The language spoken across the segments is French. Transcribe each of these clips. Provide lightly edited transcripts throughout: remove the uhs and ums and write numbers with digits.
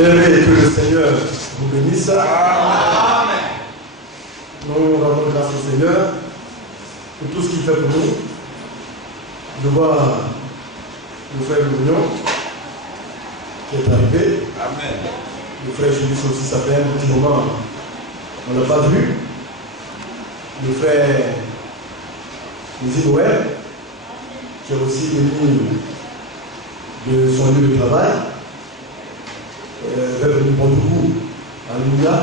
Et que le Seigneur vous bénisse. Amen. Nous rendons grâce au Seigneur pour tout ce qu'il fait pour nous. De voir le frère Lougnon qui est arrivé. Amen. Le frère Julius aussi, ça fait un petit moment. On ne l'a pas vu. Le frère Lizzie Noël, qui est aussi venu de son lieu de travail. Vers le Pont-du-Goût, Alléluia.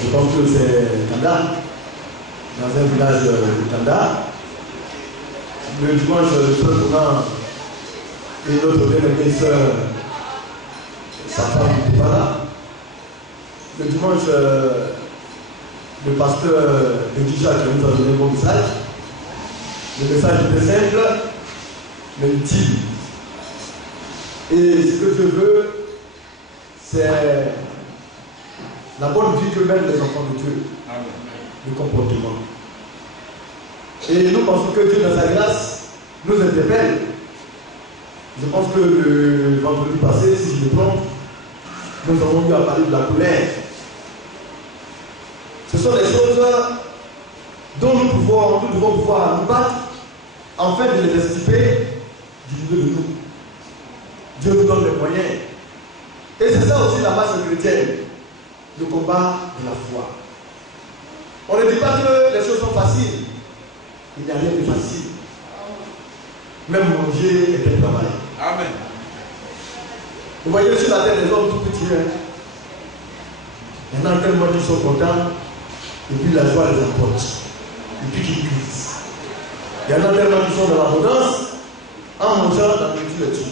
Je pense que c'est Kanda, dans un village de Kanda. Le dimanche, je prends et notre bien-aimée sœur, sa femme n'était pas là. Le dimanche, le pasteur de Dija qui nous a donné un bon message. Le message était simple, mais utile. Et ce que je veux, c'est la bonne vie que mènent les enfants de Dieu. Amen. Le comportement. Et nous pensons que Dieu, dans sa grâce, nous interpelle. Je pense que le vendredi passé, si je me trompe, nous avons eu à parler de la colère. Ce sont des choses dont nous devons pouvoir nous battre afin de les extirper du milieu de nous. Dieu nous donne les moyens. Et c'est ça aussi la marche chrétienne, le combat de la foi. On ne dit pas que les choses sont faciles. Il n'y a rien de facile. Même manger est un travail. Amen. Vous voyez sur la terre des hommes tout petits. Il y en a tellement qui sont contents, et puis la joie les apporte. Et puis qui cuisent. Il y en a tellement qui sont dans l'abondance, en mangeant la nourriture et tout.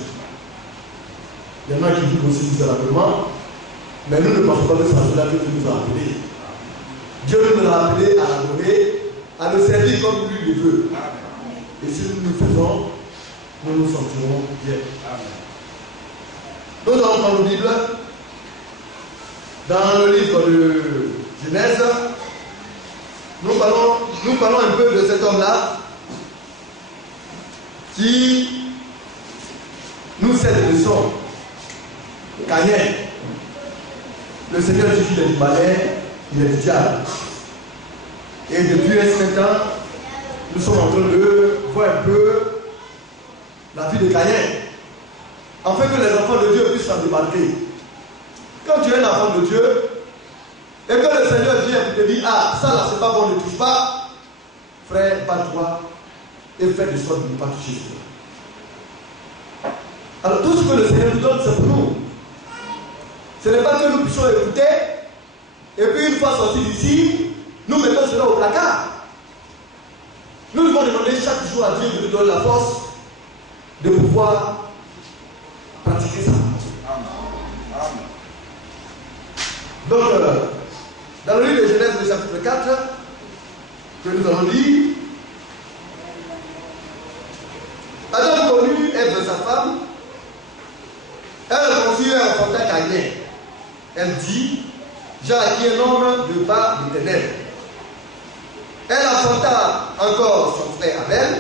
Il y en a qui vivent aussi misérablement, mais nous ne pensons pas que c'est cela que Dieu nous a appelés. Dieu nous a appelés à l'adorer, à le servir comme lui le veut. Et si nous le faisons, nous nous sentirons bien. Nous allons prendre la Bible dans le livre de Genèse. Nous parlons un peu de cet homme-là qui nous sert de leçon. Caïn, le Seigneur dit qu'il est du malin, il est du diable. Et depuis un certain temps, nous sommes en train de voir un peu la vie de Caïn, afin que les enfants de Dieu puissent s'en démarquer. Quand tu es un enfant de Dieu, et que le Seigneur vient et te dit, ah, ça là, c'est pas bon, ne touche pas, frère, bats-toi et fais de sorte de ne pas toucher cela. Alors tout ce que le Seigneur nous donne, c'est pour nous. Ce n'est pas que nous puissions écouter, et puis une fois sortis d'ici, nous mettons cela au placard. Nous devons demander chaque jour à Dieu de nous donner la force de pouvoir pratiquer ça. Amen. Donc, dans le livre de Genèse, le chapitre 4, que nous allons lire, Adam connut Ève, sa femme, elle conçut un enfanta Caïn. Elle dit, j'ai acquis un homme de bas de ténèbres. Elle enfanta encore son frère Abel,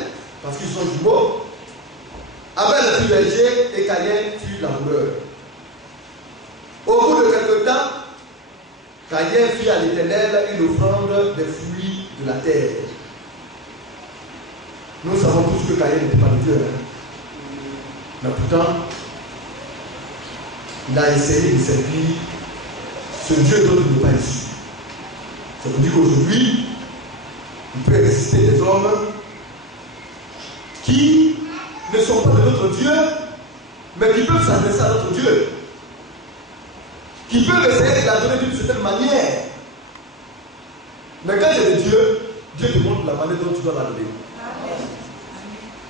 parce qu'ils sont jumeaux. Abel fut berger et Caïn fut laboureur. Au bout de quelque temps, Caïn fit à l'Éternel une offrande des fruits de la terre. Nous savons tous que Caïn n'était pas de Dieu. Mais pourtant, il a essayé de servir ce Dieu dont il n'est pas issu. Ça veut dire qu'aujourd'hui, il peut exister des hommes qui ne sont pas de notre Dieu, mais qui peuvent s'adresser à notre Dieu. Qui peuvent essayer de l'adorer d'une certaine manière. Mais quand il y a des dieux, Dieu te montre la manière dont tu dois l'adorer.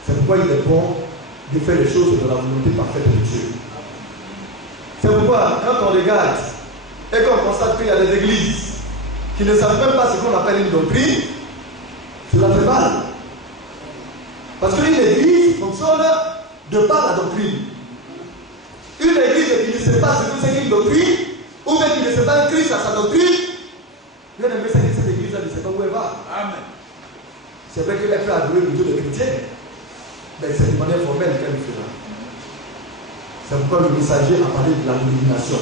C'est pourquoi il est bon de faire les choses dans la volonté parfaite de Dieu. C'est pourquoi, quand on regarde et qu'on constate qu'il y a des églises qui ne savent même pas ce qu'on appelle une doctrine, cela fait mal. Parce qu'une église fonctionne de par la doctrine. Une église qui ne sait pas ce que c'est qu'une doctrine, ou bien qui ne sait pas Christ à sa doctrine, bien aimé, c'est que cette église ne sait pas où elle va. Amen. C'est vrai qu'elle peut adorer le Dieu des chrétiens, mais c'est de manière formelle qu'elle le fera. C'est pourquoi le messager a parlé de la dénomination.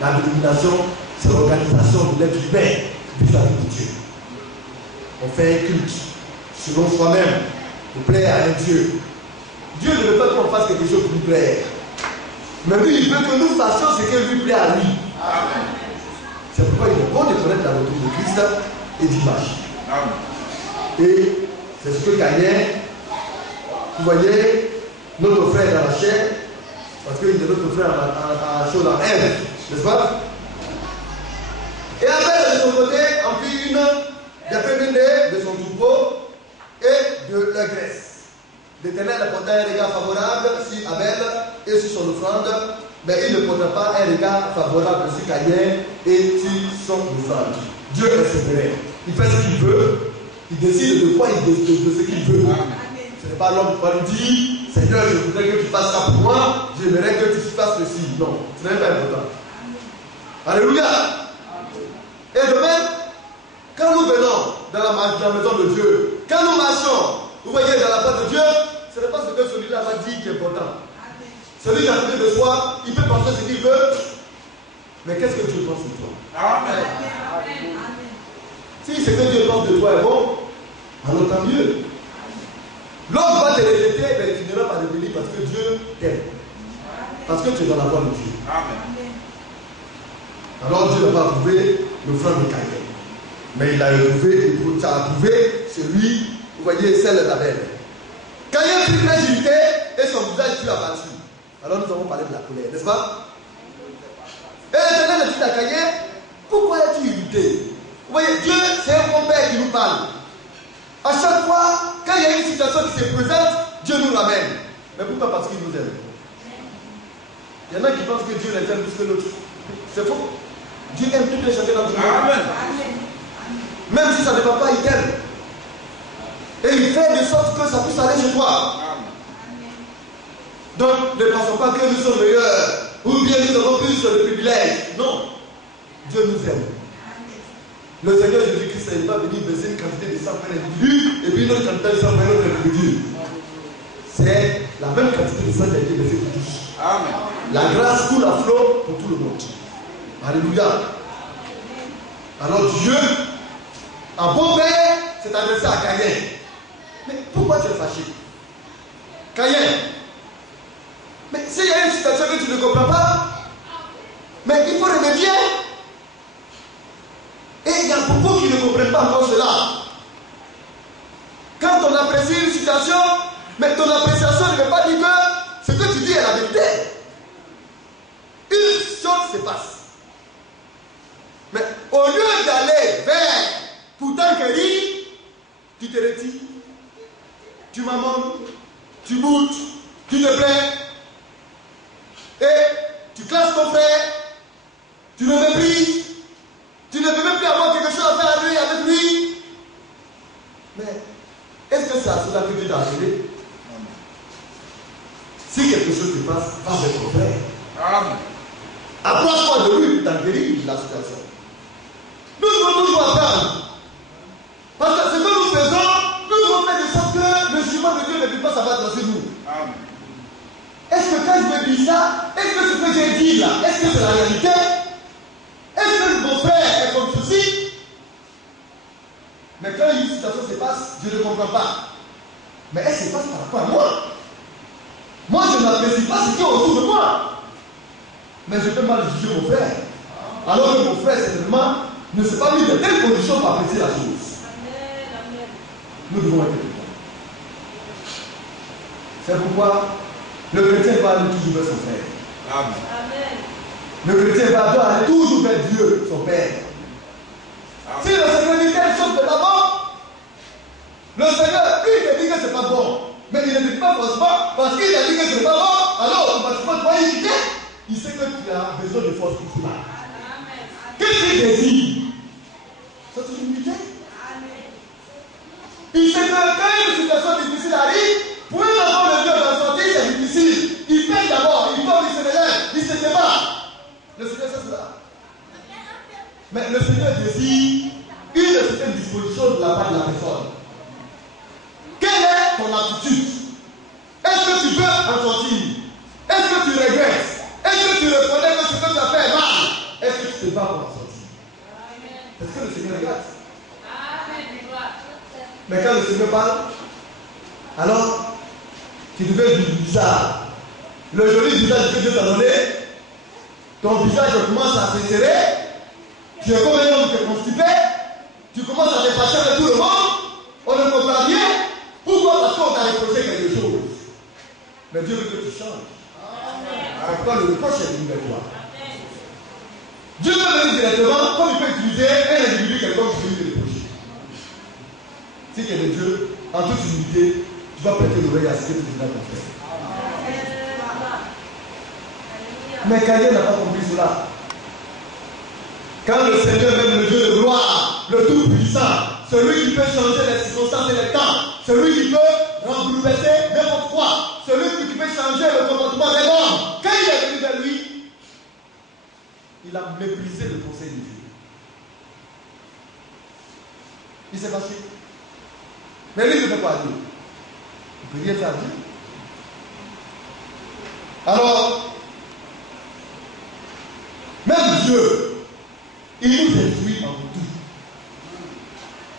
La dénomination, c'est l'organisation de l'être humain vis-à-vis de Dieu. On fait un culte selon soi-même pour plaire à un Dieu. Dieu ne veut pas qu'on fasse quelque chose pour lui plaire. Mais lui, il veut que nous fassions ce qui lui plaît à lui. Amen. C'est pourquoi il est bon de connaître la doctrine de Christ et d'image. Et c'est ce que Caïn, vous voyez, notre frère dans la chair, parce qu'il est notre frère en chose en Ève, n'est-ce pas? Et Abel de son côté emplit une des premiers-nés de son troupeau et de la graisse. L'Éternel apporta un regard favorable sur Abel et sur son offrande, mais il ne porta pas un regard favorable sur Caïn et sur son offrande. Dieu est souverain. Il fait ce qu'il veut, il décide de quoi de ce qu'il veut. Ce n'est pas l'homme qui va lui dire, Seigneur, je voudrais que tu fasses ça pour moi, j'aimerais que tu fasses ceci. Non, ce n'est pas important. Alléluia. Et de même, quand nous venons dans la maison de Dieu, quand nous marchons, vous voyez, dans la place de Dieu, ce n'est pas ce que celui-là va dire qui est important. Celui qui a côté de soi, il peut penser ce qu'il veut, mais qu'est-ce que Dieu pense de toi? Amen. Si ce que Dieu pense de toi est bon, alors tant mieux. L'homme va te rejeter, mais tu n'auras pas de délit parce que Dieu t'aime. Parce que tu es dans la voie de Dieu. Amen. Alors Dieu n'a pas approuvé l'offrande de Caïn. Mais il a approuvé celui, vous voyez, celle d'Abel. Caïn prit très irrité et son visage fut abattu. Alors nous avons parlé de la colère, n'est-ce pas? Et l'Éternel dit à Caïn, pourquoi es-tu irrité? Vous voyez, Dieu, c'est un bon père qui nous parle. À chaque fois, quand il y a une situation qui se présente, Dieu nous ramène. Mais pourquoi? Parce qu'il nous aime. Il y en a qui pensent que Dieu les aime plus que l'autre. C'est faux. Dieu aime toutes les chacun d'entre nous. Amen. Même si ça ne va pas, il t'aime. Et il fait de sorte que ça puisse aller chez toi. Donc, ne pensons pas que nous sommes meilleurs, ou bien nous avons plus de privilèges. Non. Dieu nous aime. Le Seigneur Jésus-Christ n'est pas venu baisser une quantité de sang pour un individu et puis une autre quantité de sang pour un autre individu. C'est la même quantité de sang qui a été baissée pour tous. Amen. La grâce coule à flot pour tout le monde. Alléluia. Alors Dieu, un bon père, s'est adressé à Caïn. Mais pourquoi tu es fâché? Caïn. Mais s'il y a une situation que tu ne comprends pas, mais il faut remédier. Et il y a beaucoup qui ne comprennent pas encore cela. Quand on apprécie une situation, mais ton appréciation ne veut pas dire que ce que tu dis est la vérité. Une chose se passe. Mais au lieu d'aller vers pour t'enquérir, tu te retires, tu m'amendes, tu boutes, tu te plains, et tu classes ton frère, tu le méprises. Tu ne peux même plus avoir quelque chose à faire avec lui. Mais est-ce que c'est à cela que Dieu t'a appelé? Si quelque chose se passe, va vers ton frère. Approche-toi de lui pour t'enquérir la situation. Nous devons toujours apprendre. Parce que ce que nous faisons, nous devons faire de sorte que le jugement de Dieu ne puisse pas s'abattre sur nous. Est-ce que quand je me dis ça, est-ce que ce que j'ai dit là, est-ce que c'est la réalité? Est-ce que mon frère est comme ceci? Mais quand une situation se passe, je ne comprends pas. Mais elle se passe par rapport à moi. Moi, je n'apprécie pas ce qui est autour de moi. Mais je peux mal juger mon frère. Alors que mon frère, certainement, ne s'est pas mis de telles conditions pour apprécier la chose. Nous devons être témoins. C'est pourquoi le chrétien va aller toujours vers son frère. Amen. Le chrétien doit aller toujours vers Dieu, son Père. Amen. Si le Seigneur dit telle chose de d'abord, le Seigneur, lui, il dit que ce n'est pas bon. Mais il ne dit pas forcément parce qu'il a dit que ce n'est pas bon. Alors, automatiquement, toi, il sait que tu as besoin de force pour cela. Qu'est-ce qu'il désire? C'est une unité. Il sait que quand une situation difficile arrive, pour un enfant de Dieu d'en sortir, c'est difficile. Il paye d'abord, il tombe, il se relève, il se débat. Le Seigneur sait cela. Mais le Seigneur désire une certaine disposition de la part de la personne. Quelle est ton attitude? Est-ce que tu veux en sortir? Est-ce que tu regrettes? Est-ce que tu reconnais que ce que tu as fait est mal? Est-ce que tu te bats pour en sortir? Est-ce que le Seigneur regarde? Mais quand le Seigneur parle, alors tu devais du bizarre. Le joli visage que Dieu t'a donné, ton visage commence à se serrer, tu es comme un homme qui est constipé, tu commences à te fâcher avec tout le monde, on ne comprend rien. Pourquoi? Parce qu'on t'a reproché quelque chose. Mais Dieu veut que tu changes. C'est pourquoi le reproche est venu vers toi. Dieu peut venir directement, comme il peut utiliser un individu quelconque pour lui reprocher. Si tu es de Dieu, en toute humilité, tu vas prêter l'oreille à ce que tu dis à ton frère. Mais Caïn n'a pas compris cela. Quand le Seigneur, même le Dieu de gloire, le Tout-Puissant, celui qui peut changer les circonstances et les temps, celui qui peut renverser n'importe quoi, celui qui peut changer le comportement des hommes, quand il est venu vers lui, il a méprisé le conseil de Dieu. Il s'est fâché. Mais lui, il ne fait pas à Dieu. Il ne peut rien faire à Dieu. Alors, même Dieu, il nous instruit en tout.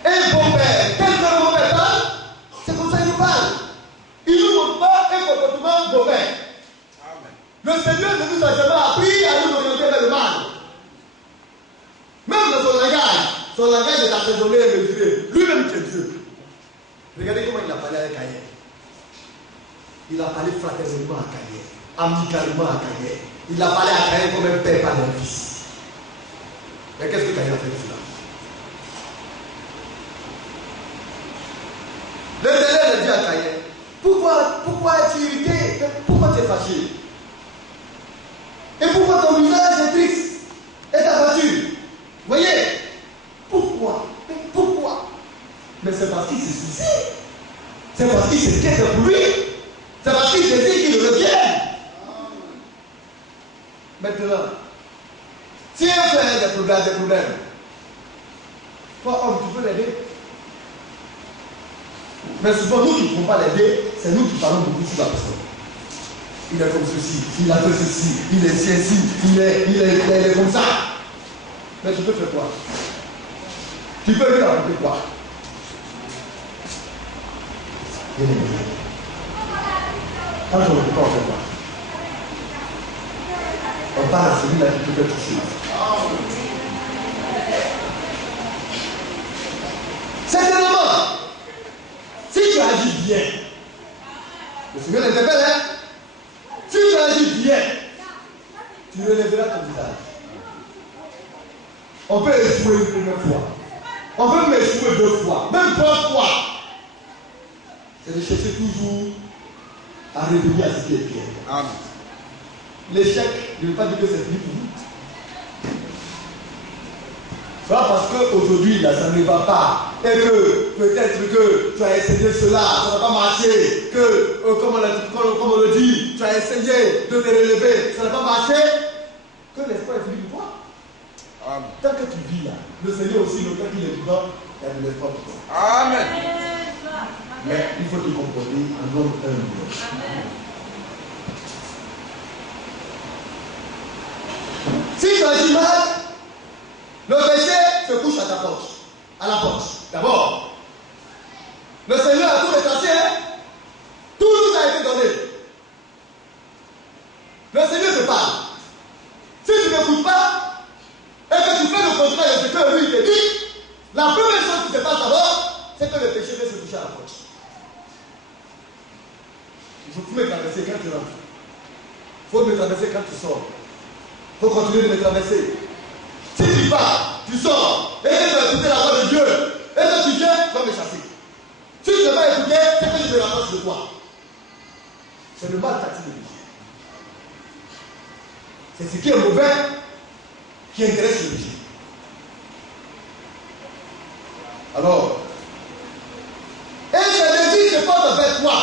Un bon père, tel que le bon père parle, c'est comme ça qu'il nous parle. Il ne nous montre pas un comportement mauvais. Le Seigneur ne nous a jamais appris à nous orienter vers le mal. Même dans son langage est assaisonné et mesuré. Lui-même qui est Dieu. Regardez comment il a parlé avec Caïn. Il a parlé fraternellement à Caïn, amicalement à Caïn. Il a parlé à Caïn comme un père par un fils. Mais qu'est-ce que Caïn a fait de cela? L'Éternel a dit à Caïn, pourquoi es-tu irrité? Pourquoi tu es fâché? Et pourquoi ton visage est triste? Et ta voiture? Vous voyez? Pourquoi? Mais c'est parce qu'il se soucie. C'est parce qu'il s'inquiète pour lui. C'est parce qu'il se dit qu'il revienne. Maintenant, si un frère a des problèmes, toi, homme, tu peux l'aider. Mais souvent, nous qui ne pouvons pas l'aider, c'est nous qui parlons beaucoup sur la personne. Il est comme ceci, il a fait ceci, il est ainsi, il est comme ça. Mais tu peux faire quoi? Tu peux lui raconter quoi? Quand on ne peut pas, on fait quoi? On parle à celui-là qui peut faire tout chose. Certainement, si tu agis bien, le Seigneur l'interpelle, hein? Si tu agis bien, tu relèveras ton visage. On peut échouer une première fois. On peut même échouer 2 fois, même 3 fois. C'est de chercher toujours à revenir à ce qui est bien. Amen. L'échec ne veut pas dire que c'est fini pour vous. Pas parce qu'aujourd'hui, là, ça ne va pas. Et que peut-être que tu as essayé cela, ça n'a pas marché. Que, comme on le dit, tu as essayé de te relever, ça n'a pas marché. Que l'espoir est fini pour toi. Amen. Tant que tu vis là, le Seigneur aussi, le temps qu'il est vivant, il y a de l'espoir pour toi. Amen. Mais il faut te comporter en homme humble. Si tu agis mal, le péché se couche à ta porte, à la porte. D'abord, le Seigneur a tout détaché, tout nous a été donné. Le Seigneur te parle. Si tu n'écoutes pas, contraire de ce que lui te dit, la première chose qui se passe d'abord, c'est que le péché vient se toucher à la porte. Il faut me traverser quand tu rentres. Il faut me traverser quand tu sors. Il faut continuer de me traverser. Si tu pars, tu sors, et que tu vas écouter la voix de Dieu, et que tu viens, tu vas me chasser. Si tu ne vas pas écouter, c'est que je me rapproche de toi. C'est le mal tactique de Dieu. C'est ce qui est mauvais qui intéresse le péché. Alors, et ce désir se porte vers toi.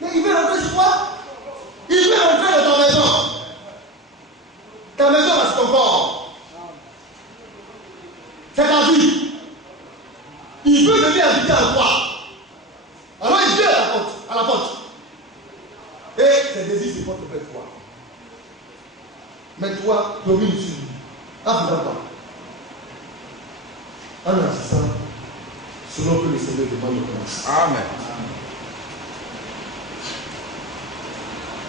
Mais il veut rentrer chez toi. Il veut rentrer dans ta maison. Ta maison, c'est ton corps. C'est ta vie. Il veut venir habiter en toi. Alors il vient à la porte. Et ce désir se porte vers toi. Mais toi, domine sur lui. Apprends pas. En agissant, selon que le Seigneur demande de grâce. Amen.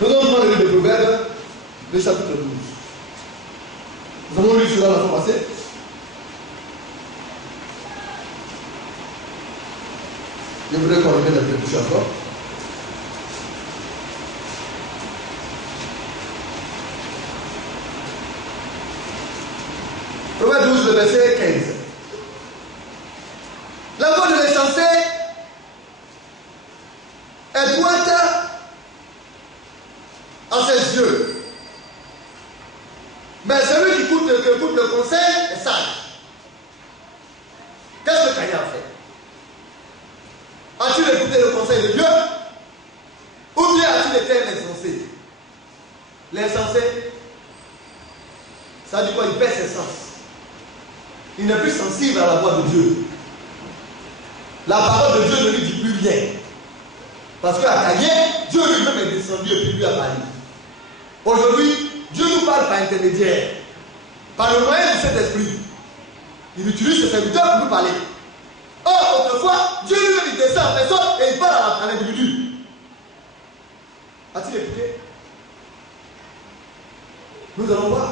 Nous allons prendre le livre de Proverbes, le chapitre 12. Nous avons lu cela la fois passée. Je voudrais qu'on revienne un peu toucher encore. Proverbe 12, le verset 15. La voix de l'insensé est droite à ses yeux. Mais celui qui écoute le conseil est sage. Qu'est-ce que Caïn a fait? As-tu écouté le conseil de Dieu? Ou bien as-tu été un insensé? L'insensé, ça dit quoi? Il perd ses sens. Il n'est plus sensible à la voix de Dieu. La parole de Dieu ne lui dit plus rien. Parce qu'à Caïn, Dieu lui-même est descendu et puis lui a parlé. Aujourd'hui, Dieu nous parle par intermédiaire. Par le moyen du Saint-Esprit. Il utilise ses serviteurs pour nous parler. Or, autrefois, Dieu lui-même descend en personne et il parle à l'individu. As-tu écouté? Nous allons voir.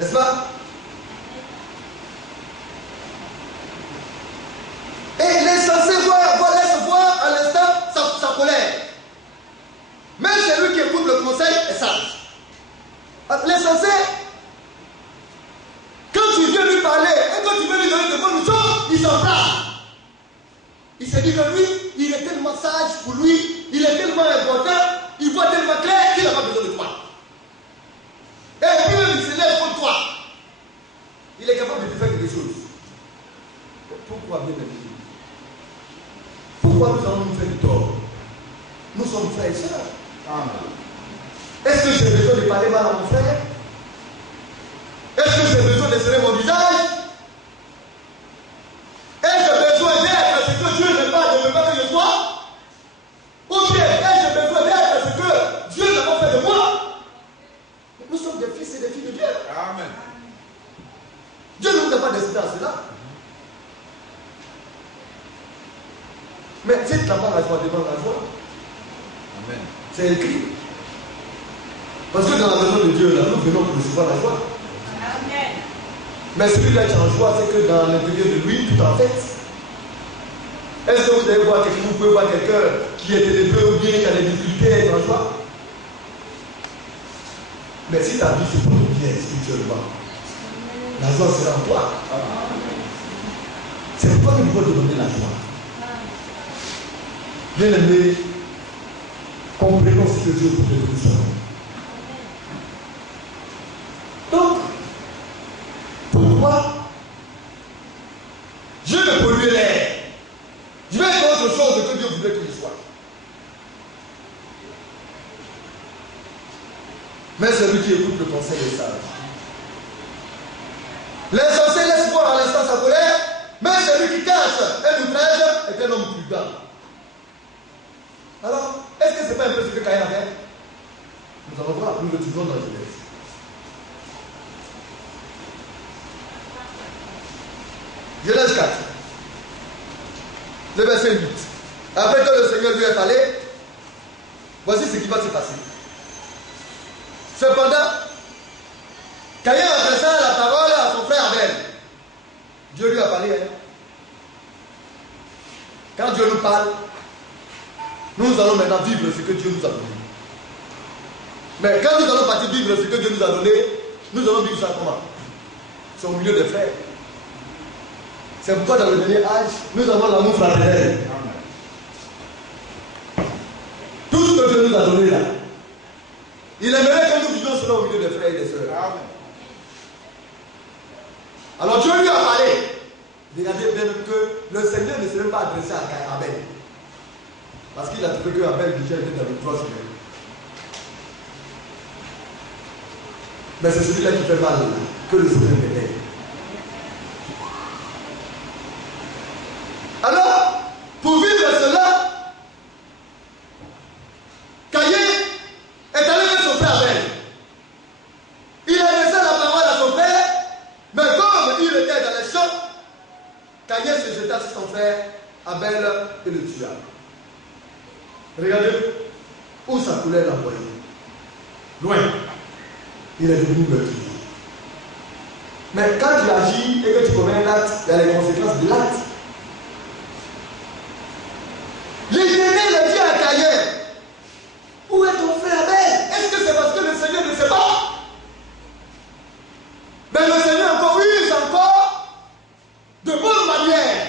N'est-ce pas? Et l'insensé laisse voir à l'instant sa colère. Même celui qui écoute le conseil est sage. L'insensé, quand tu viens lui parler et quand tu veux lui donner de bonnes choses, il s'enflamme. Il se dit que lui, il est tellement sage pour lui, il est tellement important, il voit tellement clair qu'il n'a pas besoin de toi. Et puis même il se lève contre toi. Il est capable de te faire quelque chose. Pourquoi bien aimé? Pourquoi nous allons nous faire du tort? Nous sommes frères et sœurs. Est-ce que j'ai besoin de parler mal à mon frère? Est-ce que j'ai besoin de serrer mon visage? Est-ce que j'ai besoin d'être ce que Dieu n'est pas de me faire de toi? Ou bien est-ce que j'ai besoin d'être ce que Dieu n'a pas fait de moi? Nous sommes des fils et des filles de Dieu. Amen. Dieu ne nous a pas décidé à cela. Mais dites là-bas la joie devant la joie. Amen. C'est écrit. Parce que dans la maison de Dieu, là, nous venons pour recevoir la joie. Amen. Mais celui-là qui est en joie, c'est que dans l'intérieur de lui, tout en fait. Est-ce que vous allez voir quelqu'un, vous pouvez voir quelqu'un qui est élevé ou bien qui a des difficultés à être en joie? Mais si ta vie se porte bien spirituellement, la joie sera en toi. C'est pourquoi il faut demander la joie. Bien aimé, comprenons ce que Dieu pour que nous soyons. Donc, pourquoi Dieu veut polluer l'air? Je vais faire autre chose que Dieu voudrait qu'il soit. Mais celui qui écoute le conseil est sage. L'insensé laisse voir à l'instant sa colère, mais celui qui cache un outrage est un homme prudent. Alors, est-ce que ce n'est pas un peu ce que Caïn a fait? Nous allons voir, nous le trouvons dans Genèse. Genèse 4, le verset 8. Après que le Seigneur lui ait parlé, voici ce qui va se passer. Cependant, Caïn adressa la parole à son frère Abel. Dieu lui a parlé. Hein? Quand Dieu nous parle, nous allons maintenant vivre ce que Dieu nous a donné. Mais quand nous allons partir vivre ce que Dieu nous a donné, nous allons vivre ça comment? C'est au milieu des frères. C'est pourquoi dans le dernier âge, nous avons l'amour fraternel. Tout ce que Dieu nous a donné là, il aimerait que nous vivions cela au milieu des frères et des sœurs. Alors Dieu lui a parlé. Regardez bien que le Seigneur ne s'est même pas adressé à Abel. Parce qu'il a trouvé que Abel déjà était dans le droit sur lui. Mais c'est celui-là qui fait mal que le Seigneur m'aide. Alors, pour vivre cela, Caïn est allé vers son frère Abel. Il a laissé la parole à son frère, mais comme il était dans les champs, Caïn se jeta sur son frère Abel et le tua. Regardez où ça coulait la poignée. Loin. Il est devenu meurtrier. Mais quand tu agis et que tu commets un acte, il y a les conséquences de l'acte. L'Éternel dit à Caïn, où est ton frère Abel? Est-ce que c'est parce que le Seigneur ne sait pas? Mais le Seigneur encore use encore de bonne manière.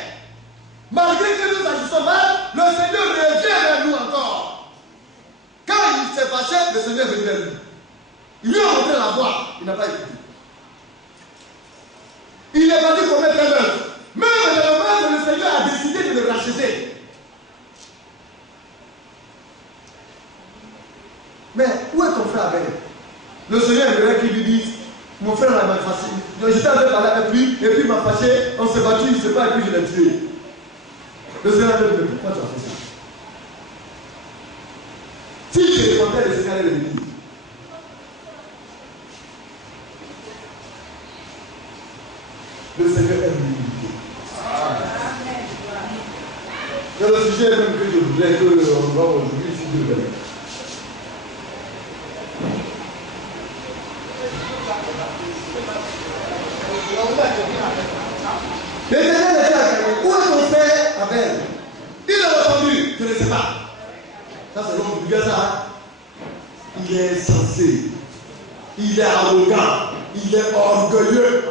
Malgré que nous agissons mal, le Seigneur revient vers nous encore. Quand il s'est fâché, le Seigneur est venu vers lui. Il lui a montré la voie, il n'a pas écouté. Il est parti commettre un meurtre. Même dans le meurtre, le Seigneur a décidé de le racheter. Mais où est ton frère Abel? Le Seigneur aimerait qu'il lui dise, mon frère m'a fâché. J'étais en train de parler avec lui, et puis il m'a fâché, on s'est battu, il ne sait pas, et puis je l'ai tué. Le Seigneur m'a dit, mais pourquoi tu as fait ça? Si tu répondais, le Seigneur allait le dire. Le Seigneur aime l'humilité. C'est le sujet même que je voudrais que l'on voit aujourd'hui, si Dieu le veut. L'Éternel a dit à Caïn, où est ton frère Abel? Il a répondu, je ne sais pas. Ça c'est l'homme du Gaza. Il est insensé, il est arrogant, il est orgueilleux.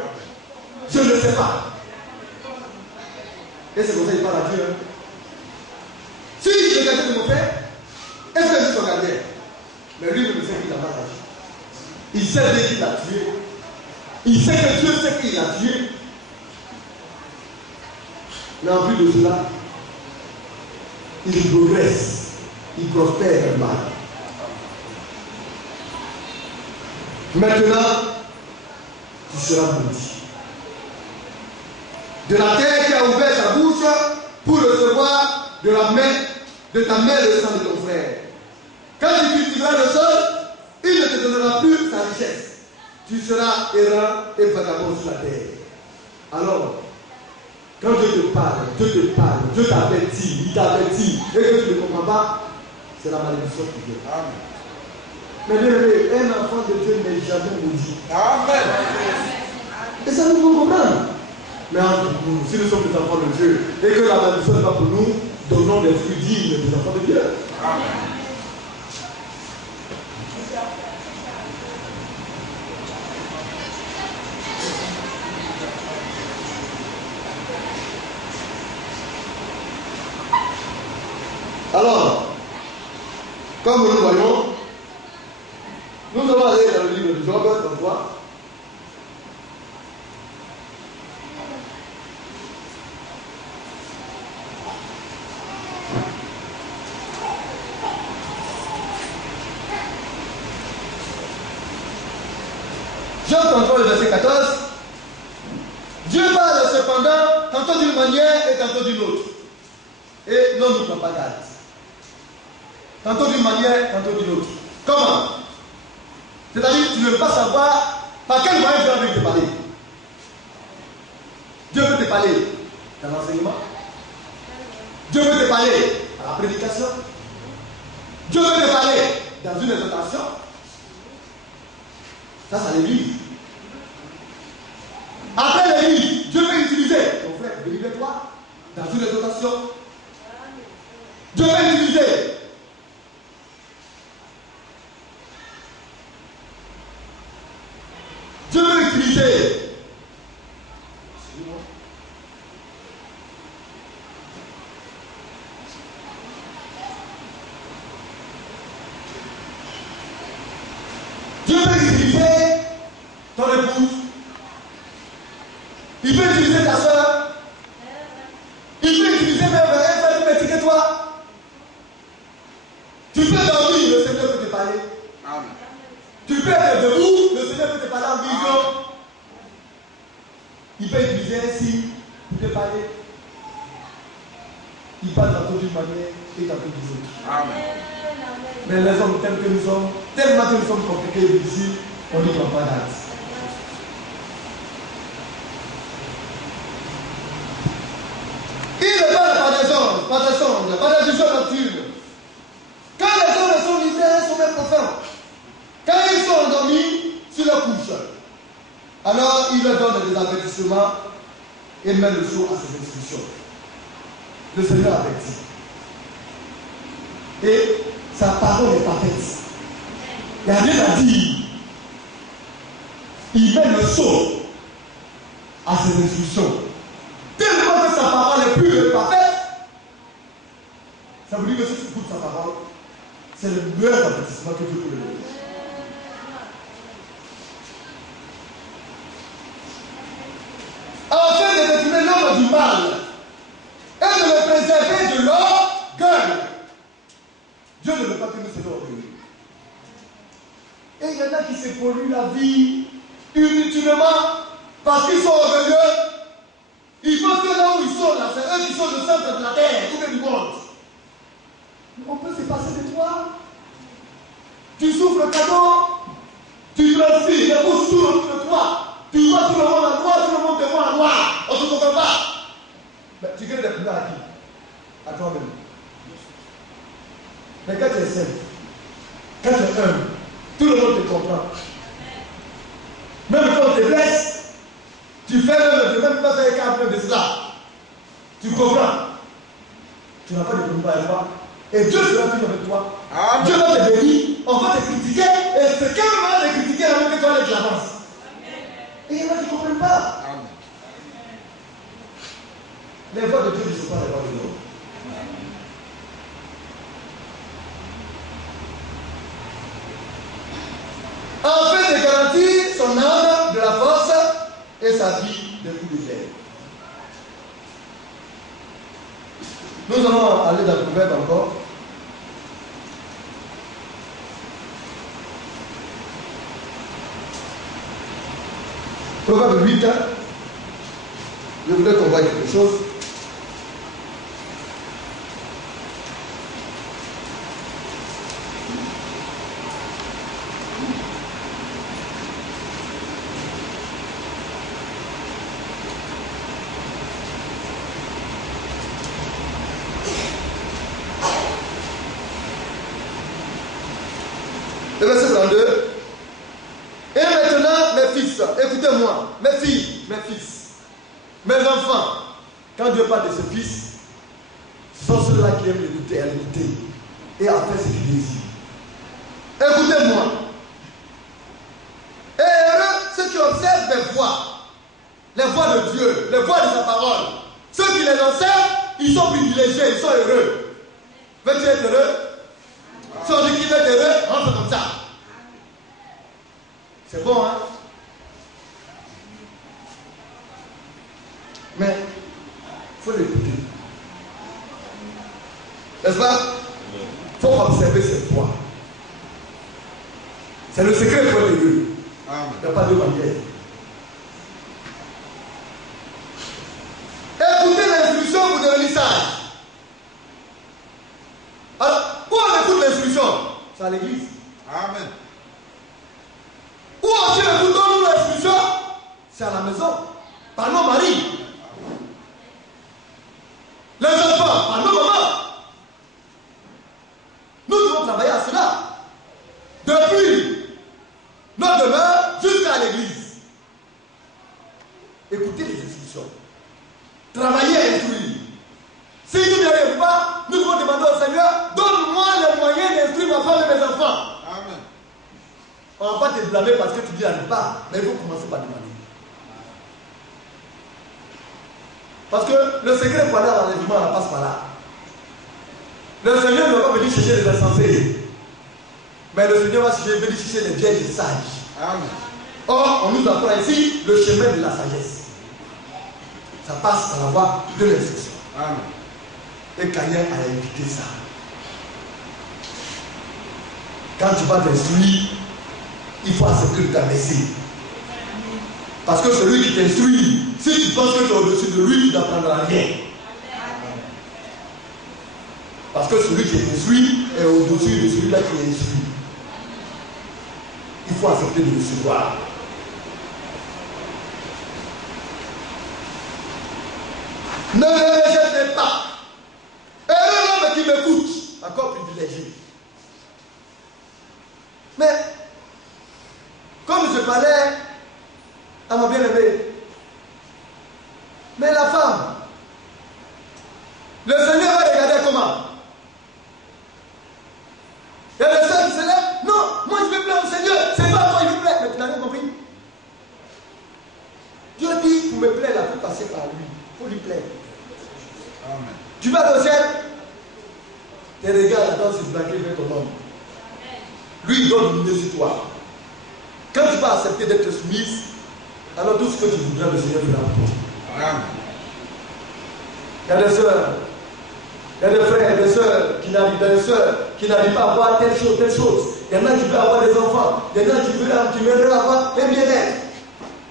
Je ne sais pas. Et c'est comme ça qu'il parle à Dieu. Si je regardais de mon frère, est-ce que je suis gardien? Mais lui, il sait qu'il n'a pas agi. Il sait bien qu'il l'a tué. Il sait que Dieu sait qu'il l'a tué. Mais en plus de cela, il progresse, il prospère mal. Maintenant, tu seras maudit. De la terre qui a ouvert sa bouche pour recevoir de la main de ta mère le sang de ton frère. Quand tu cultiveras le sol, il ne te donnera plus sa richesse. Tu seras errant et vagabond sur la terre. Alors, quand Dieu te parle, Dieu t'avertit, il t'avertit, et que tu ne comprends pas, c'est la malédiction qui vient. Amen. Mais bien aimé, un enfant de Dieu n'est jamais maudit. Amen. Et ça nous faut comprendre. Mais entre nous, si nous sommes des enfants de Dieu, et que la malédiction n'est pas pour nous, donnons des fruits dignes des enfants de Dieu. Amen. Alors, comme nous le voyons, nous allons aller dans le livre de Job, comme quoi. Job 33, le verset 14. Dieu parle cependant tantôt d'une manière et tantôt d'une autre. Et non, nous ne pas garde. Tantôt d'une manière, tantôt d'une autre. Comment? C'est-à-dire tu ne veux pas savoir par quel moyen Dieu a envie de te parler. Dieu veut te parler dans l'enseignement. Dieu veut te parler à la prédication. Dieu veut te parler dans une exhortation. Ça l'église. l'instruction. Dieu va utiliser. Dieu veut utiliser. Dieu veut utiliser ton épouse. Il peut utiliser ta soeur. Il peut utiliser même un plus petit que toi. Tu peux dormir, le Seigneur peut te parler. Amen. Tu peux être debout, le Seigneur peut te parler en vision. Il peut utiliser ainsi pour te parler. Il parle tantôt d'une manière et tantôt d'une autre. Amen. Mais les hommes tels que nous sommes, tellement que nous sommes compliqués et difficiles, on n'y prend pas date. Il ne parle pas des songes, pas des visions nocturnes. Quand les hommes sont libérés, ils sont même profonds. Quand ils sont endormis sur leur couche, alors il leur donne des avertissements et met le jour à ses instructions. Le Seigneur avertit. Et sa parole est parfaite. Il n'y a rien à dire. Il met le sceau à ses instructions. Tellement que sa parole est pure et parfaite, ça veut dire que si tu écoutes sa parole, c'est le meilleur avertissement que Dieu peut donner. Afin de détourner l'homme du mal et de le préserver de l'orgueil. Dieu ne veut pas que nous soyons orgueilleux. Et il y en a qui se polluent la vie inutilement parce qu'ils sont orgueilleux. Il faut que là où ils sont, là, c'est eux qui sont le centre de la terre, ou du monde. On peut se passer de toi. Tu souffres le cadeau, tu transpires, les pouces tournent autour de toi. Tu vois tout le monde en noir, tout le monde te voit en noir. On ne te comprend pas. Mais tu gagnes des plus à qui? À toi-même. Mais quand tu es simple, quand tu es humble, tout le monde te comprend. Même quand on te blesse, tu fais même pas faire 4 de cela. Tu comprends. Tu n'as pas de problème avec toi. Et Dieu sera toujours avec toi. Amen. Dieu va te bénir, on va te critiquer. Et c'est quand même va te critiquer alors que toi, tu avances. Et il y en a qui ne comprennent pas. Amen. Les voix de Dieu ne sont pas les voix de l'homme. Afin de garantir son âme de la force et sa vie de coups de terre. Nous allons aller dans le proverbe encore. Proverbe 8. Je voudrais qu'on voie quelque chose. Le verset 32. Et maintenant, mes fils, écoutez-moi, mes filles, mes fils, mes enfants. Quand Dieu parle de ses fils, ce sont ceux-là qui aiment l'écouter, à l'écouter et à faire ce qu'ils désirent. Écoutez-moi. Et heureux ceux qui observent les voix de Dieu, les voix de sa parole. Ceux qui les observent, ils sont privilégiés, ils sont heureux. Veux-tu être heureux? Si on dit qu'il veut être heureux, rentre comme ça. C'est bon, hein? Mais, il faut l'écouter. N'est-ce pas? Il faut observer cette voix. C'est le secret de Dieu. Il n'y a pas de manière. Écoutez l'instruction pour devenir sage. Alors, où on écoute l'instruction? C'est à l'église. Amen. Où on écoute l'instruction? C'est à la maison. Par nos maris. Les enfants, par nos mamans. Nous devons travailler à cela. Depuis notre demeure jusqu'à l'église. Écoutez les instructions. Travaillez à instruire. Si On ne va pas te blâmer parce que tu dis n'arrive pas, mais il faut commencer par demander. Parce que le secret pour aller à l'enlèvement, on passe par là. Le Seigneur ne va pas venir chercher les insensés, mais le Seigneur va venir chercher les vieilles et sages. Amen. Or, on nous apprend ici le chemin de la sagesse. Ça passe par la voie de l'instruction. Et Caïn a évité ça. Quand tu vas t'instruire, il faut accepter de t'abaisser. Parce que celui qui t'instruit, si tu penses que tu es au-dessus de lui, tu n'apprendras rien. Parce que celui qui est instruit est au-dessus de celui-là qui est instruit. Il faut accepter de recevoir. Ne le rejetez pas. Et l'homme qui m'écoute, encore privilégié. Mais, comme je parlais à ma bien-aimée, mais la femme, le Seigneur va regarder comment? Il y a des sœurs qui se lèvent. Non, moi je veux plaire au Seigneur. C'est pas toi, il veut plaire. Mais tu n'as rien compris. Dieu dit, pour me plaire, il a fait passer par lui. Il faut lui plaire. Amen. Tu vas au ciel. Tes regards là-dedans se braquer vers ton homme. Lui, il doit dominer sur toi. Quand tu vas accepter d'être soumise, alors tout ce que tu voudras, le Seigneur fera pour toi. Amen. Il y a des sœurs. Il y a des frères, des sœurs qui n'arrivent pas à avoir telle chose, telle chose. Il y en a qui veulent avoir des enfants. Il y en a qui veulent avoir un bien-être.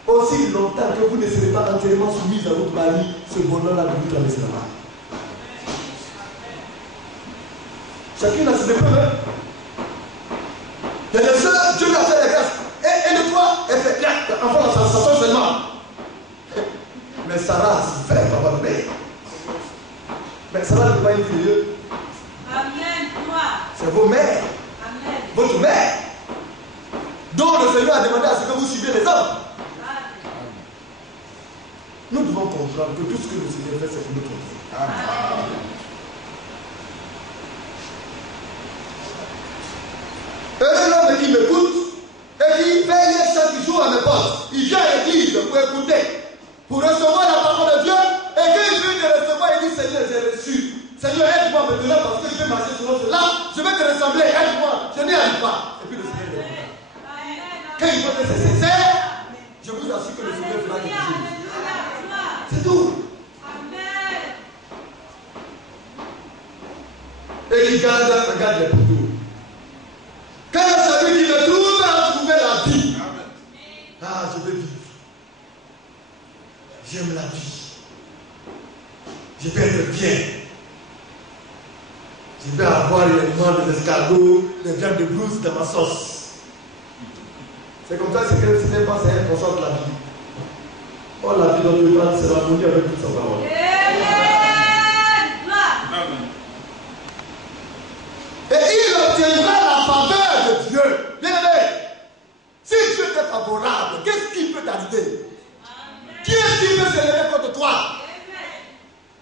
Aussi longtemps que vous ne serez pas entièrement soumis à votre mari, ce bonheur-là ne vous traversera pas. Chacune a ses épreuves. Il y a des sœurs, Dieu lui a fait la grâce. Et de toi, elle fait bien. Enfant, ça sent seulement. Mais Sarah, c'est fait, papa, mais. Mais ça va ne pas être mieux. Amen. C'est vos mères. Amen. Votre mère. Donc le Seigneur a demandé à ce que vous suiviez les hommes. Amen. Nous devons comprendre que tout ce que le Seigneur fait, c'est pour notre vie. Amen. Et l'homme qui m'écoute et qui veille chaque jour à mes portes, il vient à l'église pour écouter, pour recevoir la parole de Dieu. Et quand il vient de recevoir, il dit Seigneur, j'ai reçu. Seigneur, aide-moi maintenant parce que je vais marcher selon cela. Je vais te ressembler, aide-moi. Je n'y arrive pas. Et puis le Seigneur est là. Quand il voit que c'est sincère, je vous assure que le Seigneur fera quelque chose. C'est tout. Et qui regarde les poteaux. Quand celui qui me trouve a trouvé la vie. Ah, je veux vivre. J'aime la vie. Je vais être bien. Je vais avoir les aliments, les escargots, les viandes de brousse dans ma sauce. C'est comme ça que c'est pas c'est qu'on sort de la vie. Oh, la vie dont Dieu parle, c'est l'harmonie avec toute sa parole. Et il obtiendra la faveur de Dieu. Bien aimé, si Dieu est favorable, qu'est-ce qui peut t'arriver? Qui est-ce qui peut s'élever contre toi?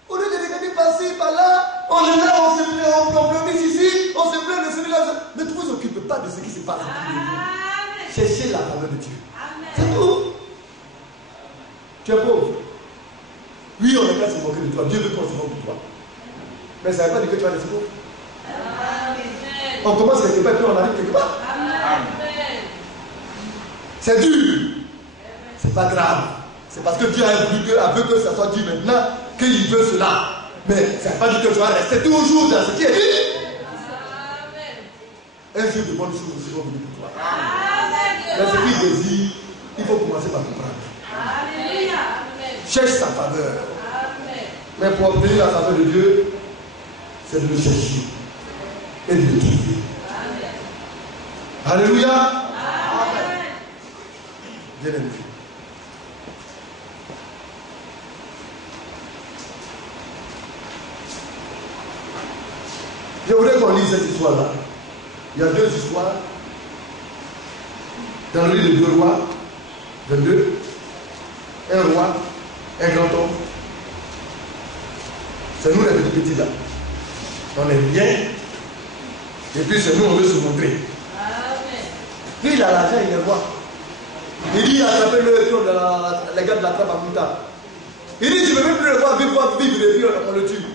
Au lieu de regarder par-ci, par-là, on est là, on se plaît, on pleure ici, on se plaît de celui-là. Ne vous occupez pas de ce qui se passe. Cherchez la faveur de Dieu. C'est tout. Tu es pauvre. Oui, on est là, se moquer de toi. Dieu veut qu'on se moque de toi. Mais ça ne veut pas dire que tu vas laisser pauvre. On commence quelque part, puis on arrive quelque part. C'est dur. C'est pas grave. C'est parce que Dieu a voulu que ça soit dit maintenant qu'il veut cela. Mais ça ne veut pas dire que tu vas rester toujours dans ce qui est dit. Un jour de bonnes choses aussi vont venir pour toi. Mais ce qu'il désire, il faut commencer par comprendre. Cherche sa faveur. Mais pour obtenir la faveur de Dieu, c'est de le chercher et de le trouver. Alléluia. Amen. Bien aimé. Je voudrais qu'on lise cette histoire-là. Il y a deux histoires. Dans le livre de 2 rois, 22, un roi, un grand homme. C'est nous les petits là. On est bien. Et puis c'est nous, on veut se montrer. Lui, il a l'argent, il les voit. Il dit, attrapez le pion, les gars de la trappe à Mouta. Il dit, je ne veux même plus le voir vivre et puis on le tue.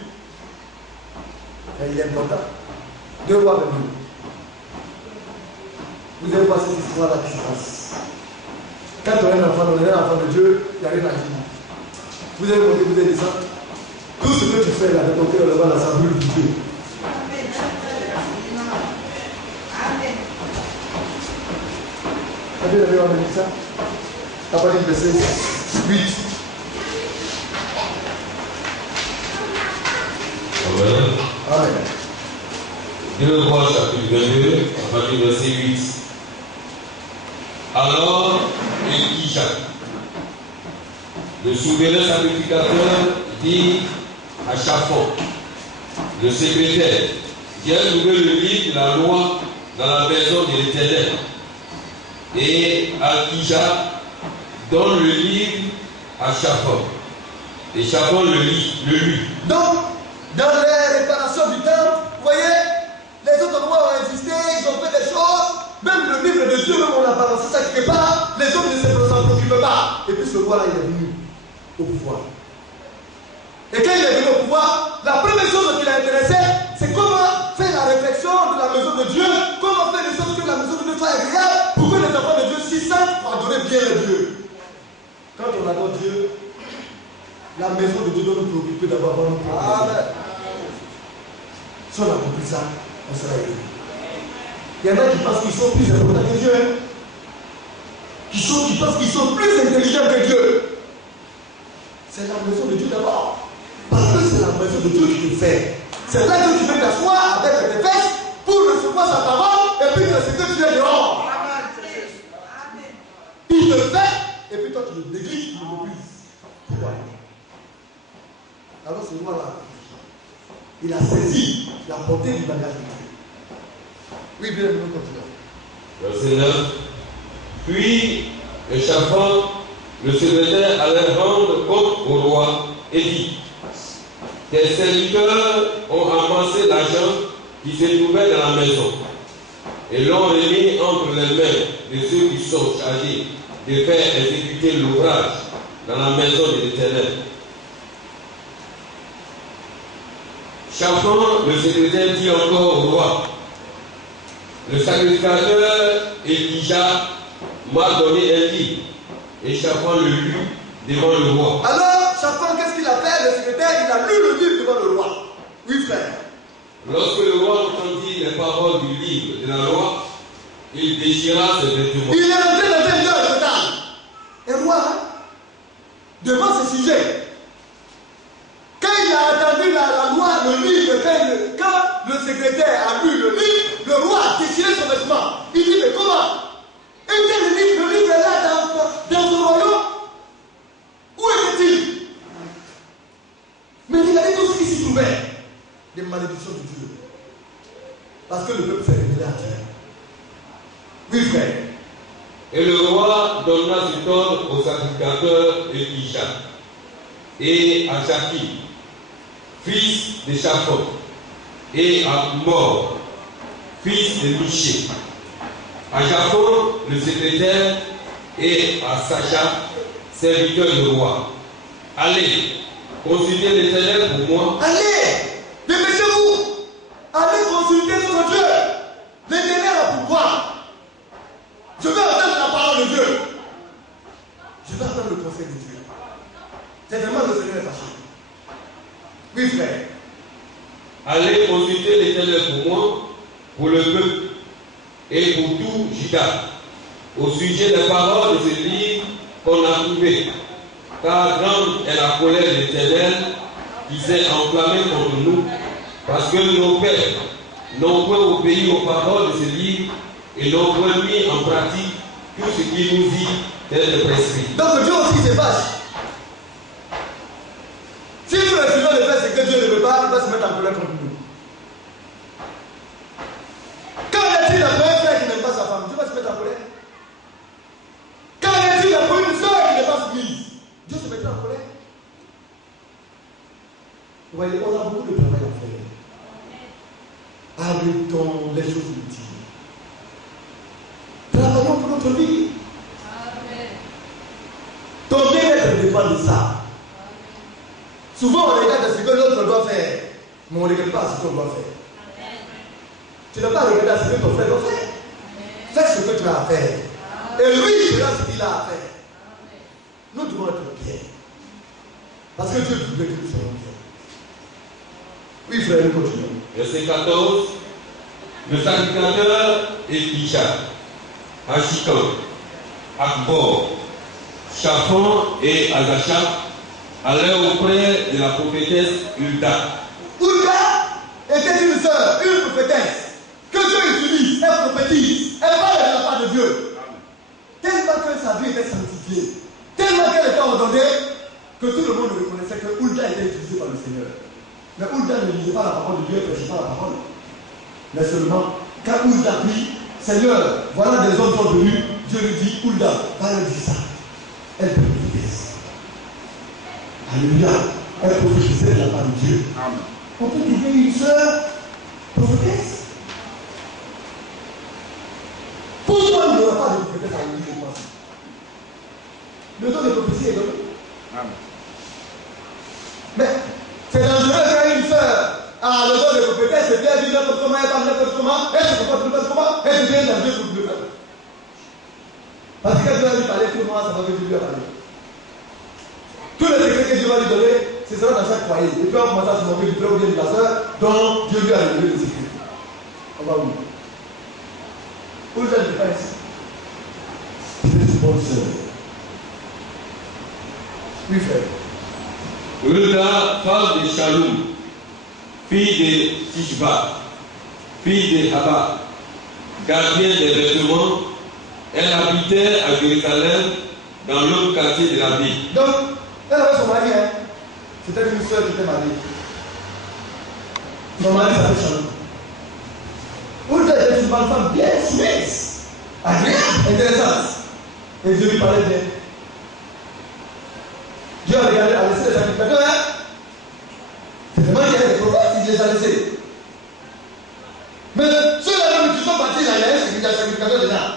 Et il est important. 2 rois 22. Vous allez voir cette histoire-là qui se passe. Quand on est un enfant de Dieu, il n'y a rien à dire. Vous allez monter, vous allez descendre. Tout ce que tu fais là, de ton cœur, le voir dans sa brûle du Dieu. Vous avez entendu ça? À partir du verset 8. Amen. Amen. 2 Rois chapitre 22, à partir du verset 8. Alors, Élisha, le souverain sacrificateur, dit à Shaphan, le secrétaire, j'ai trouvé le livre de la loi dans la maison de l'Éternel. Et Élisha donne le livre à Shaphan. Et Shaphan le lut. Donc, dans les réparations du temple, vous voyez, les autres rois ont existé, ils ont fait des choses. Même le livre de Dieu, même on l'a balancé, ça quelque part, les autres ne s'en préoccupent pas. Et puis ce roi-là, il est venu au pouvoir. Et quand il est venu au pouvoir, la première chose qui l'a intéressé, c'est comment faire la réflexion de la maison de Dieu, comment faire les choses que la maison de Dieu soit agréable, pour que les enfants de Dieu s'y sentent pour adorer bien Dieu. Quand on adore Dieu, la maison de Dieu doit nous préoccuper d'abord avant nous préoccuper. Si on a compris ça, on sera aidé. Il y en a qui pensent qu'ils sont plus importants que Dieu. Qui pensent qu'ils sont plus intelligents que Dieu. C'est la maison de Dieu d'abord. Parce que c'est la maison de Dieu qui te fait. C'est là que tu veux t'asseoir avec tes fesses pour recevoir sa parole et puis c'est ce que tu es dehors. Il te fait et puis toi tu le négliges, tu le méprises. Pourquoi? Alors ce roi-là, il a saisi la portée du bagage de Dieu. Oui, bien, nous continuons. Verset 9. Puis le Shaphan, le secrétaire, allait rendre compte au roi et dit, tes serviteurs ont amassé l'argent qui se trouvait dans la maison et l'ont remis entre les mains de ceux qui sont chargés de faire exécuter l'ouvrage dans la maison de l'Éternel. Shaphan, le secrétaire, dit encore au roi, le sacrificateur Élisha m'a donné un livre et Shaphan le lut devant le roi. Alors, Shaphan, qu'est-ce qu'il a fait? Le secrétaire, il a lu le livre devant le roi. Oui, frère. Lorsque le roi entendit les paroles du livre de la loi, il déchira ses vêtements. Il est rentré dans un lieu total. Et moi, devant ce sujet, quand il a entendu la loi, le livre, quand le secrétaire a lu le livre, le roi a déchiré son vêtement. Il dit, mais comment? Et le livre est là dans son royaume. Où était-il? Mais il a dit tout ce qui s'y trouvait. Des malédictions de Dieu. Parce que le peuple s'est révélé à Dieu. Oui, frère. Et le roi donna cet ordre au sacrificateur Élisha et à Jaki, fils de Shaphan, et à Mor, fils de Miché, à Shaphan, le secrétaire, et à Sacha, serviteur du roi. Allez, consultez l'Éternel pour moi. Allez, dépêchez-vous. Allez consulter son Dieu. L'Éternel a pouvoir. Je vais entendre la parole de Dieu. Je vais entendre le conseil de Dieu. C'est vraiment le Seigneur fâché. Oui, frère. Allez consulter l'Éternel pour moi, pour le peuple et pour tout Juda, au sujet des paroles de ce livre qu'on a trouvé. Car grande est la colère de l'Éternel qui s'est enflammée contre nous, parce que nos pères n'ont point obéi aux paroles de ce livre et n'ont point mis en pratique tout ce qu'il nous dit d'être prescrit. Donc Dieu aussi se fâche. Si nous refusons de faire ce que Dieu ne veut pas, il va se mettre en colère contre nous. Quand est-il la première frère qui n'aime pas sa femme, Dieu va se mettre en colère. Quand est-il la première soeur qui n'est pas soumise, Dieu se mettra en colère. Vous voyez, on a beaucoup de travail à faire. Arrêtons les choses utiles. Travaillons notre vie. Ton bien-être dépend de ça. Souvent, on regarde ce que l'autre doit faire, mais on ne regarde pas ce qu'on doit faire. Tu n'as pas regardé ce que ton frère doit faire. Fais ce que tu as à faire. Et lui, il fera ce qu'il a à faire. Nous devons être bien. Parce que Dieu voulait que nous soyons bien. Oui, frère, nous continuons. Verset 14. Le sacrificateur Elisha, Ashikam, Akbor, Shaphan et Azachab allèrent auprès de la prophétesse Hulda. Hulda était une sœur, une prophétesse, que Dieu utilise, elle prophétise, elle parle de la part de Dieu. Tellement que sa vie était sanctifiée, tellement qu'elle était ordonnée, que tout le monde reconnaissait que Hulda était utilisée par le Seigneur. Mais Hulda ne lisait pas la parole de Dieu, elle ne prêchait pas la parole. Mais seulement, quand Hulda prie, Seigneur, voilà des hommes sont venus, Dieu lui dit, Hulda, va leur dire ça. Elle prophétise. Alléluia. Elle prophétisait de la part de Dieu. Amen. On peut trouver une sœur prophétesse. Pourquoi il n'y aura pas de prophétesse à l'église de France? Le don de prophétie est donné. Amen. Mais c'est dangereux quand une sœur a le don de prophétesse, c'est bien dit n'importe comment, elle parle n'importe comment, elle se comporte n'importe comment, elle devient dans Dieu pour le peuple. Parce que quand Dieu va lui parler, tout le monde, ça va que Dieu lui a parlé. Tous les secrets que Dieu va lui donner, ce sera dans chaque foyer. Et puis on commence à se moquer du frère ou bien de la soeur dont Dieu lui a révélé les secrets. On va où? Où je ne pas ici? C'est une bonne soeur. Oui, frère. Hulda, femme de Shalom, fille de Tishba, fille de Haba, gardienne des vêtements, elle habitait à Jérusalem, dans l'autre quartier de la ville. Donc, elle avait son mari, hein. C'était une soeur qui était mariée. Son mari s'appelait Shalom. Hulda était une femme bien soumise, agréable, intéressante. Et Dieu lui parlait bien. Dieu a regardé, a laissé les sacrificateurs, hein. C'est vraiment qu'il y a des prophètes, il les a laissés. Mais ceux-là qui sont partis, là, il y a un sacrificateur dedans.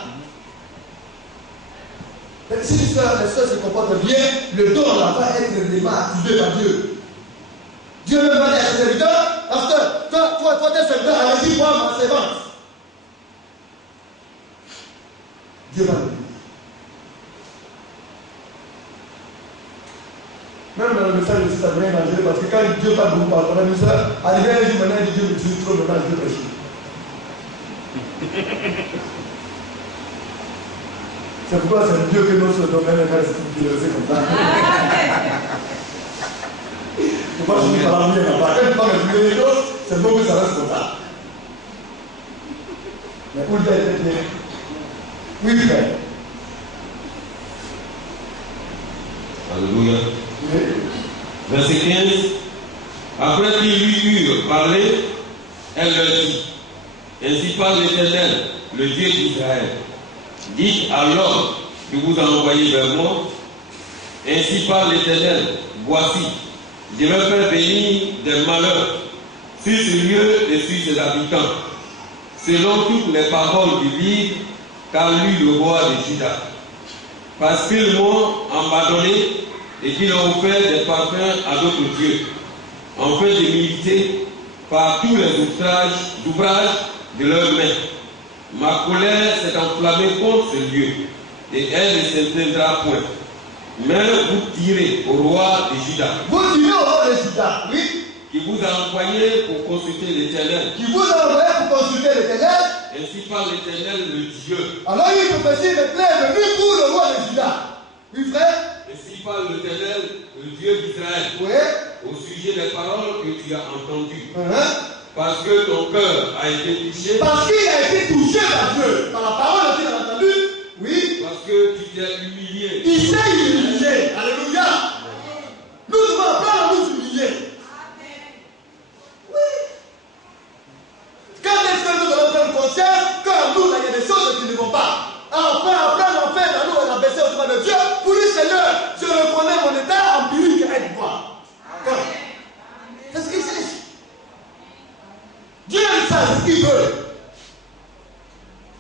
Si les soeurs se comportent bien, le don là va être vraiment activé par Dieu. Dieu même va dire à ses serviteurs, pasteur, toi tes serviteurs, allez-y voir ma servante. Dieu va le dire. Même dans le message aussi, ça devient évangile parce que quand Dieu parle beaucoup par rapport à nous, arrivé un jour maintenant, Dieu me dit trop maintenant, je vais prêcher. C'est pourquoi c'est Dieu que notre domaine est resté comme ça. Pourquoi je ne parle pas bien là-bas? Quand je parle de les choses, c'est bon que ça reste comme ça. Mais où il était bien? Oui, frère. Alléluia. Oui. Verset 15. Après qu'ils lui eurent parlé, elle leur dit, ainsi parle l'Éternel, le Dieu d'Israël. Dites à l'homme que vous a envoyé vers moi, ainsi parle l'Éternel, voici, je vais faire venir des malheurs sur ce lieu et sur ses habitants, selon toutes les paroles du livre qu'a lu le roi de Juda. Parce qu'ils m'ont abandonné et qu'ils ont offert des parfums à d'autres dieux, en fait de militer par tous les ouvrages de leurs mains. Ma colère s'est enflammée contre ce lieu, et elle ne s'éteindra point. Mais vous tirez au roi de Juda. Vous tirez au roi de Juda, oui. Qui vous a envoyé pour consulter l'Éternel. Qui vous a envoyé pour consulter l'Éternel. Ainsi parle l'Éternel, le Dieu. Alors il prophétie maintenant est venu pour le roi de Juda. Oui, frère. Ainsi parle l'Éternel, le Dieu d'Israël. Oui. Au sujet des paroles que tu as entendues. Parce que ton cœur a été touché. Parce qu'il a été touché par Dieu. Par la parole qu'il a entendue. Oui. Parce que tu t'es humilié. Il s'est humilié. Alléluia. Nous devons apprendre à nous humilier. Oui. Quand est-ce que nous allons prendre conscience qu'en nous, il y a des choses qui ne vont pas. Alors, apprendre en fait à nous, on a baissé au devant de Dieu pour dire Seigneur, je reconnais mon état empirique et pouvoir. C'est ce qu'il cherche. Dieu aime ça, c'est ce qu'il veut.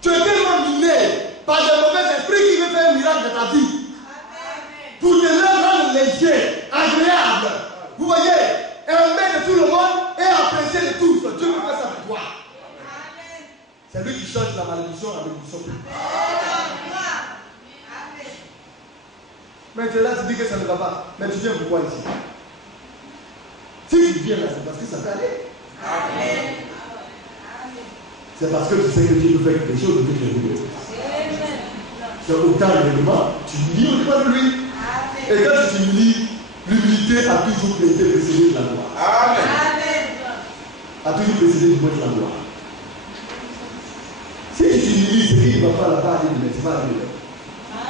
Tu es tellement miné par des mauvaises dans ta vie. Pour te rendre léger, agréable. Vous voyez, aimé de tout le monde et apprécié de tous. Dieu veut faire ça pour toi. C'est lui qui change la malédiction à bénédiction. Mais tu es là, tu dis que ça ne va pas. Mais tu viens pourquoi ici? Si tu viens là, c'est parce que ça peut aller. C'est parce que tu sais que Dieu peut faire quelque chose de plus. C'est autant d'éléments. Tu lis au-devant de lui. Et quand tu t'humilies, l'humilité a toujours été précédée de la gloire. A toujours précédé du moins de la gloire. Si tu t'humilies, c'est qu'il ne va pas là-bas aller de tu vas aller là.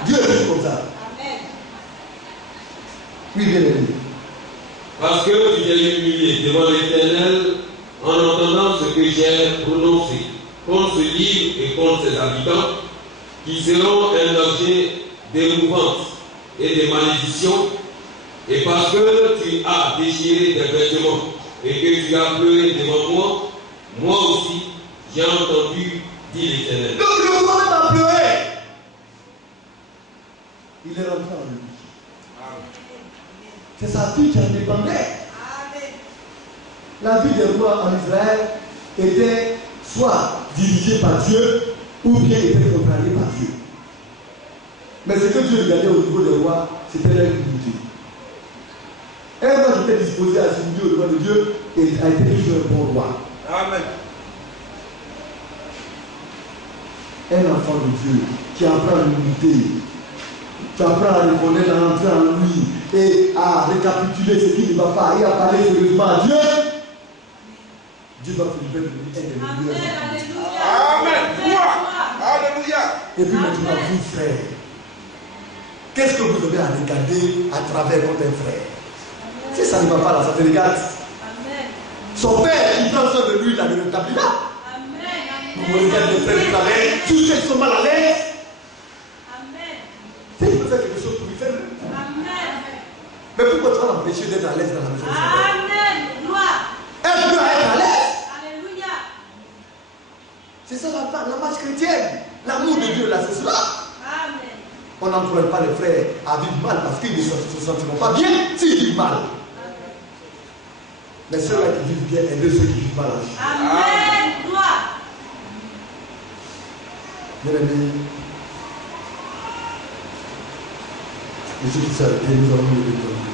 Dieu est juste comme ça. Oui, bien aimé. Parce que tu t'es humilié devant l'Éternel en entendant ce que j'ai prononcé contre ce livre et contre ses habitants, qui seront un objet d'émouvance et de malédiction, et parce que tu as déchiré tes vêtements et que tu as pleuré devant moi, moi aussi j'ai entendu, dit l'Éternel. Donc le roi a pleuré. Il est rentré en lui. C'est sa vie qui en dépendait. La vie des rois en Israël était soit dirigée par Dieu ou bien était contrôlée par Dieu. Mais ce que Dieu regardait au niveau des rois, c'était leur humilité. Un roi qui était disposé à s'humilier au devant de Dieu a été toujours un bon roi. Amen. Un enfant de Dieu qui apprend l'humilité, qui apprend à reconnaître, à entrer en lui et à récapituler ce qu'il ne va pas et à parler sérieusement à Dieu, Dieu va faire devenir un des meilleurs. Amen. Gloire. Alléluia. Et puis maintenant, vous, frères, qu'est-ce que vous avez à regarder à travers votre frère? Si ça ne va pas là, ça te regarde. Son père, il prend soin de lui, il a le rétablira. Vous regardez les frères de travail, tous ceux qui sont mal à l'aise. Si il peut faire quelque chose pour lui faire. Mais pourquoi tu vas l'empêcher d'être à l'aise dans la maison? Amen. Gloire. Elle peut être à l'aise. Alléluia. C'est ça la marche chrétienne. L'amour de Dieu, là, c'est cela. Amen. On n'encourage pas les frères à vivre mal parce qu'ils ne se sentiront pas bien s'ils vivent mal. Mais ceux-là qui vivent bien aident ceux qui vivent mal. Amen. Gloire. Bien aimé, les gens qui savent que nous allons nous